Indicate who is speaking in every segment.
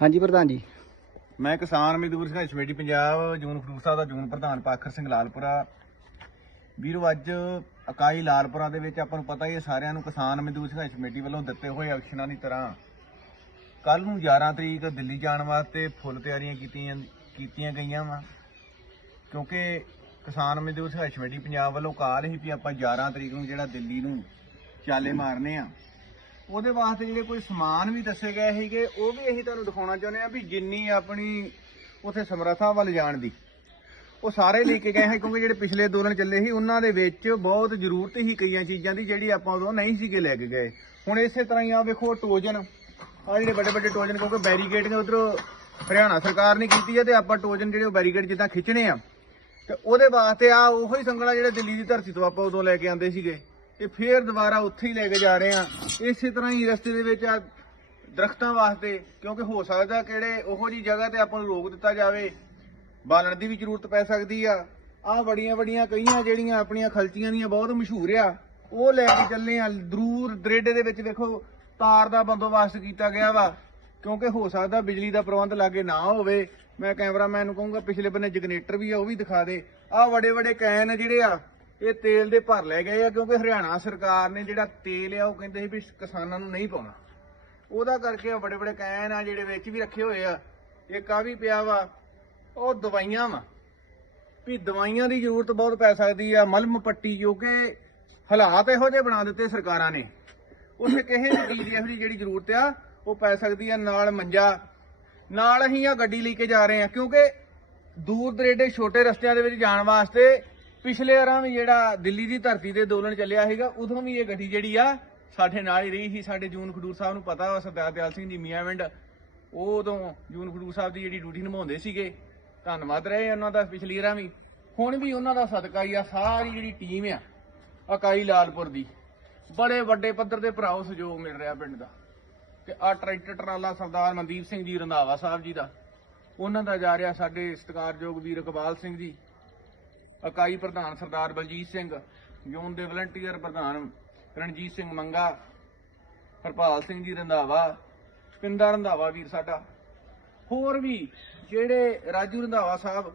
Speaker 1: ਹਾਂਜੀ ਪ੍ਰਧਾਨ ਜੀ।
Speaker 2: ਮੈਂ ਕਿਸਾਨ ਮਜ਼ਦੂਰ ਸੰਘਰਸ਼ ਕਮੇਟੀ ਪੰਜਾਬ, ਜੂਨ ਖਡੂਰ ਸਾਹਿਬ ਦਾ ਜੂਨ ਪ੍ਰਧਾਨ ਪਾਖਰ ਸਿੰਘ ਲਾਲਪੁਰਾ। ਵੀਰੋ, ਅੱਜ ਇਕਾਈ ਲਾਲਪੁਰਾ ਦੇ ਵਿੱਚ ਆਪਾਂ ਨੂੰ ਪਤਾ ਹੀ ਹੈ, ਸਾਰਿਆਂ ਨੂੰ ਕਿਸਾਨ ਮਜ਼ਦੂਰ ਸੰਘਰਸ਼ ਕਮੇਟੀ ਵੱਲੋਂ ਦਿੱਤੇ ਹੋਏ ਐਕਸ਼ਨਾਂ ਦੀ ਤਰ੍ਹਾਂ ਕੱਲ ਨੂੰ 11 ਤਰੀਕ ਦਿੱਲੀ ਜਾਣ ਵਾਸਤੇ ਫੁੱਲ ਤਿਆਰੀਆਂ ਕੀਤੀਆਂ ਕੀਤੀਆਂ ਗਈਆਂ ਵਾ। ਕਿਉਂਕਿ ਕਿਸਾਨ ਮਜ਼ਦੂਰ ਸੰਘਰਸ਼ ਕਮੇਟੀ ਪੰਜਾਬ ਵੱਲੋਂ ਕਾਲ ਹੀ ਵੀ ਆਪਾਂ 11 ਤਰੀਕ ਨੂੰ ਜਿਹੜਾ ਦਿੱਲੀ ਨੂੰ ਚਾਲੇ ਮਾਰਨੇ ਆ। ਉਹਦੇ ਵਾਸਤੇ ਜਿਹੜੇ ਕੋਈ ਸਮਾਨ ਵੀ ਦੱਸੇ ਗਏ ਸੀਗੇ, ਉਹ ਵੀ ਅਸੀਂ ਤੁਹਾਨੂੰ ਦਿਖਾਉਣਾ ਚਾਹੁੰਦੇ ਆ ਵੀ ਜਿੰਨੀ ਆਪਣੀ ਉਥੇ ਸਮਰੱਥਾ ਵੱਲ ਜਾਣ ਦੀ। ਉਹ ਸਾਰੇ ਲੈ ਕੇ ਗਏ ਹੈ ਕਿਉਂਕਿ ਜਿਹੜੇ ਪਿਛਲੇ ਅੰਦੋਲਨ ਚੱਲੇ ਸੀ, ਉਹਨਾਂ ਦੇ ਵਿੱਚ ਬਹੁਤ ਜ਼ਰੂਰਤ ਹੀ ਕਈਆਂ ਚੀਜ਼ਾਂ ਦੀ, ਜਿਹੜੀ ਆਪਾਂ ਉਦੋਂ ਨਹੀਂ ਸੀਗੇ ਲੈ ਕੇ ਗਏ। ਹੁਣ ਇਸੇ ਤਰ੍ਹਾਂ ਹੀ ਆ, ਵੇਖੋ ਟੋਜਨ। ਆ ਜਿਹੜੇ ਵੱਡੇ ਵੱਡੇ ਟੋਜਨ, ਕਿਉਂਕਿ ਬੈਰੀਕੇਡ ਨੇ ਹਰਿਆਣਾ ਸਰਕਾਰ ਨੇ ਕੀਤੀ ਹੈ ਤੇ ਆਪਾਂ ਟੋਜਨ ਜਿਹੜੇ ਉਹ ਬੈਰੀਕੇਡ ਜਿੱਦਾਂ ਖਿੱਚਣੇ ਆ। ਤੇ ਉਹਦੇ ਵਾਸਤੇ ਆ, ਉਹੀ ਹੀ ਸੰਗਲਾ ਜਿਹੜੇ ਦਿੱਲੀ ਦੀ ਧਰਤੀ ਤੋਂ ਆਪਾਂ ਉਦੋਂ ਲੈ ਕੇ ਆਂਦੇ ਸੀਗੇ। ਤੇ ਫੇਰ ਦੁਬਾਰਾ ਉੱਥੇ ਹੀ ਲੈ ਕੇ ਜਾ ਰਹੇ ਆ ਇਸੇ ਤਰ੍ਹਾਂ ਹੀ ਰਸਤੇ ਦੇ ਵਿੱਚ ਆ ਦਰਖਤਾਂ ਵਾਸਤੇ, ਕਿਉਂਕਿ ਹੋ ਸਕਦਾ ਕਿਹੜੇ ਉਹੋ ਜੀ ਜਗ੍ਹਾ ਤੇ ਆਪਾਂ ਨੂੰ ਰੋਕ ਦਿੱਤਾ ਜਾਵੇ। ਬਾਲਣ ਦੀ ਵੀ ਜ਼ਰੂਰਤ ਪੈ ਸਕਦੀ ਆ। ਆ ਬੜੀਆਂ ਬੜੀਆਂ ਕਈਆਂ ਜਿਹੜੀਆਂ ਆਪਣੀਆਂ ਖਲਚੀਆਂ ਦੀਆਂ ਬਹੁਤ ਮਸ਼ਹੂਰ ਆ, ਉਹ ਲੈ ਕੇ ਚੱਲੇ ਆ। ਦੂਰ ਦਰੇਡੇ ਦੇ ਵਿੱਚ ਵੇਖੋ, ਤਾਰ ਦਾ ਬੰਦੋਬਸਤ ਕੀਤਾ ਗਿਆ ਵਾ। ਕਿਉਂਕਿ ਹੋ ਸਕਦਾ ਬਿਜਲੀ ਦਾ ਪ੍ਰਬੰਧ ਲਾਗੇ ਨਾ ਹੋਵੇ। ਮੈਂ ਕੈਮਰਾਮੈਨ ਨੂੰ ਕਹੂੰਗਾ, ਪਿਛਲੇ ਬੰਨੇ ਜਨਰੇਟਰ ਵੀ ਆ, ਉਹ ਵੀ ਦਿਖਾ ਦੇ। ਆ ਵੱਡੇ ਵੱਡੇ ਕੈਨ ਜਿਹੜੇ ਆ ਇਹ ਤੇਲ ਦੇ ਭਰ ਲੈ ਗਏ ਆ ਕਿਉਂਕਿ ਹਰਿਆਣਾ ਸਰਕਾਰ ਨੇ ਜਿਹੜਾ ਤੇਲ ਆ ਉਹ ਕਹਿੰਦੇ ਸੀ ਵੀ ਕਿਸਾਨਾਂ ਨੂੰ ਨਹੀਂ ਪਾਉਣਾ। ਉਹਦਾ ਕਰਕੇ ਬੜੇ ਬੜੇ ਕੈਨ ਆ ਜਿਹੜੇ ਵਿੱਚ ਵੀ ਰੱਖੇ ਹੋਏ ਆ, ਇੱਕ ਆ ਵੀ ਪਿਆ ਵਾ, ਉਹ ਦਵਾਈਆਂ ਵਾ। ਵੀ ਦਵਾਈਆਂ ਦੀ ਜ਼ਰੂਰਤ ਬਹੁਤ ਪੈ ਸਕਦੀ ਆ, ਮਲਮ ਪੱਟੀ ਕਿਉਂਕਿ ਹਾਲਾਤ ਇਹੋ ਜਿਹੇ ਬਣਾ ਦਿੱਤੇ ਸਰਕਾਰਾਂ ਨੇ। ਉੱਥੇ ਕਿਸੇ ਵੀ ਚੀਜ਼ ਦੀ ਇਹੋ ਜਿਹੀ ਜਿਹੜੀ ਜ਼ਰੂਰਤ ਆ, ਉਹ ਪੈ ਸਕਦੀ ਆ ਨਾਲ ਮੰਜਾ। ਨਾਲ ਅਸੀਂ ਆ ਗੱਡੀ ਲੈ ਕੇ ਜਾ ਰਹੇ ਆ, ਕਿਉਂਕਿ ਦੂਰ ਦਰੇਡੇ ਛੋਟੇ ਰਸਤਿਆਂ ਦੇ ਵਿੱਚ ਜਾਣ ਵਾਸਤੇ ਪਿਛਲੇ ਵਾਰਾਂ ਵੀ ਜਿਹੜਾ ਦਿੱਲੀ ਦੀ ਧਰਤੀ ਤੇ ਅੰਦੋਲਨ ਚੱਲਿਆ ਸੀਗਾ, ਉਦੋਂ ਵੀ ਇਹ ਗੱਡੀ ਜਿਹੜੀ ਆ, ਸਾਡੇ ਨਾਲ ਹੀ ਰਹੀ ਸੀ, ਸਾਡੇ ਜੂਨ ਖਡੂਰ ਸਾਹਿਬ ਨੂੰ ਪਤਾ ਵਾ, ਸਰਦਾਰ ਦਿਆਲ ਸਿੰਘ ਦੀ ਮੀਆਂਵਿੰਡ ਉਹ ਉਦੋਂ ਜੂਨ ਖਡੂਰ ਸਾਹਿਬ ਦੀ ਜਿਹੜੀ ਡਿਊਟੀ ਨਿਭਾਉਂਦੇ ਸੀਗੇ, ਧੰਨਵਾਦ ਰਹੇ ਉਹਨਾਂ ਦਾ ਪਿਛਲੀ ਵਾਰਾਂ ਵੀ। ਹੁਣ ਵੀ ਉਹਨਾਂ ਦਾ ਸਦਕਾ ਹੀ ਆ, ਸਾਰੀ ਜਿਹੜੀ ਟੀਮ ਆ ਇਕਾਈ ਲਾਲਪੁਰ ਦੀ। ਬੜੇ ਵੱਡੇ ਪੱਧਰ ਤੇ ਭਰਾਓ ਸਹਿਯੋਗ ਮਿਲ ਰਿਹਾ ਪਿੰਡ ਦਾ। ਤੇ ਆ ਟਰੈਕਟਰ ਟਰਾਲਾ ਸਰਦਾਰ ਮਨਦੀਪ ਸਿੰਘ ਜੀ ਰੰਧਾਵਾ ਸਾਹਿਬ ਜੀ ਦਾ। ਉਹਨਾਂ ਦਾ ਜਾ ਰਿਹਾ ਸਾਡੇ ਸਤਿਕਾਰਯੋਗ ਵੀਰ ਇਕਬਾਲ ਸਿੰਘ ਜੀ। ਇਕਾਈ ਪ੍ਰਧਾਨ ਸਰਦਾਰ ਬਲਜੀਤ ਸਿੰਘ ਯੂਨ ਦੇ ਵਲੰਟੀਅਰ ਪ੍ਰਧਾਨ ਰਣਜੀਤ ਸਿੰਘ ਮੰਗਾ, ਹਰਪਾਲ ਸਿੰਘ ਜੀ ਰੰਧਾਵਾ ਪਿੰਦਾ ਰੰਧਾਵਾ ਵੀਰ ਸਾਡਾ। ਹੋਰ ਵੀ ਜਿਹੜੇ ਰਾਜੂ ਰੰਧਾਵਾ ਸਾਹਿਬ,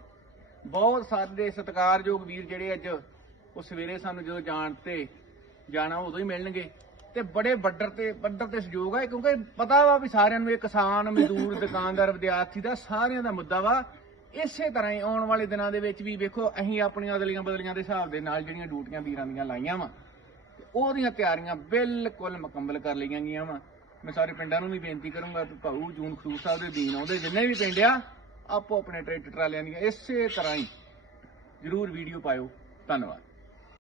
Speaker 2: ਬਹੁਤ ਸਾਡੇ ਸਤਿਕਾਰਯੋਗ ਵੀਰ ਜਿਹੜੇ ਅੱਜ ਉਹ ਸਵੇਰੇ ਸਾਨੂੰ ਜਦੋਂ ਜਾਣ ਤੇ ਜਾਣਾ ਉਦੋਂ ਹੀ ਮਿਲਣਗੇ। ਤੇ ਬੜੇ ਵੱਡਰ ਤੇ ਪੱਧਰ ਤੇ ਸਹਿਯੋਗ ਹੈ ਕਿਉਂਕਿ ਪਤਾ ਵਾ ਵੀ ਸਾਰਿਆਂ ਨੂੰ ਇਹ ਕਿਸਾਨ, ਮਜ਼ਦੂਰ, ਦੁਕਾਨਦਾਰ, ਵਿਦਿਆਰਥੀ ਦਾ ਸਾਰਿਆਂ ਦਾ ਮੁੱਦਾ ਵਾ ਇਸੇ ਤਰ੍ਹਾਂ ਹੀ ਆਉਣ ਵਾਲੇ ਦਿਨਾਂ ਦੇ ਵਿੱਚ ਵੀ ਵੇਖੋ, ਅਸੀਂ ਆਪਣੀਆਂ ਅਦਲੀਆਂ ਬਦਲੀਆਂ ਦੇ ਹਿਸਾਬ ਦੇ ਨਾਲ ਜਿਹੜੀਆਂ ਡਿਊਟੀਆਂ ਵੀਰਾਂ ਦੀਆਂ ਲਾਈਆਂ ਵਾ ਉਹਦੀਆਂ ਤਿਆਰੀਆਂ ਬਿਲਕੁਲ ਮੁਕੰਮਲ ਕਰ ਲਈਆਂ ਗਈਆਂ ਵਾ। ਮੈਂ ਸਾਰੇ ਪਿੰਡਾਂ ਨੂੰ ਵੀ ਬੇਨਤੀ ਕਰੂੰਗਾ ਕਿ ਭਾਊ, ਜੂਨ ਖਰੂਰ ਸਾਹਿਬ ਦੇ ਦੀਨ ਆਉਂਦੇ, ਜਿੰਨੇ ਵੀ ਪਿੰਡ ਆ, ਆਪੋ ਆਪਣੇ ਟਰੈਕਟਰ ਟਰਾਲਿਆਂ ਦੀਆਂ ਇਸੇ ਤਰ੍ਹਾਂ ਹੀ ਜ਼ਰੂਰ ਵੀਡੀਓ ਪਾਇਓ। ਧੰਨਵਾਦ।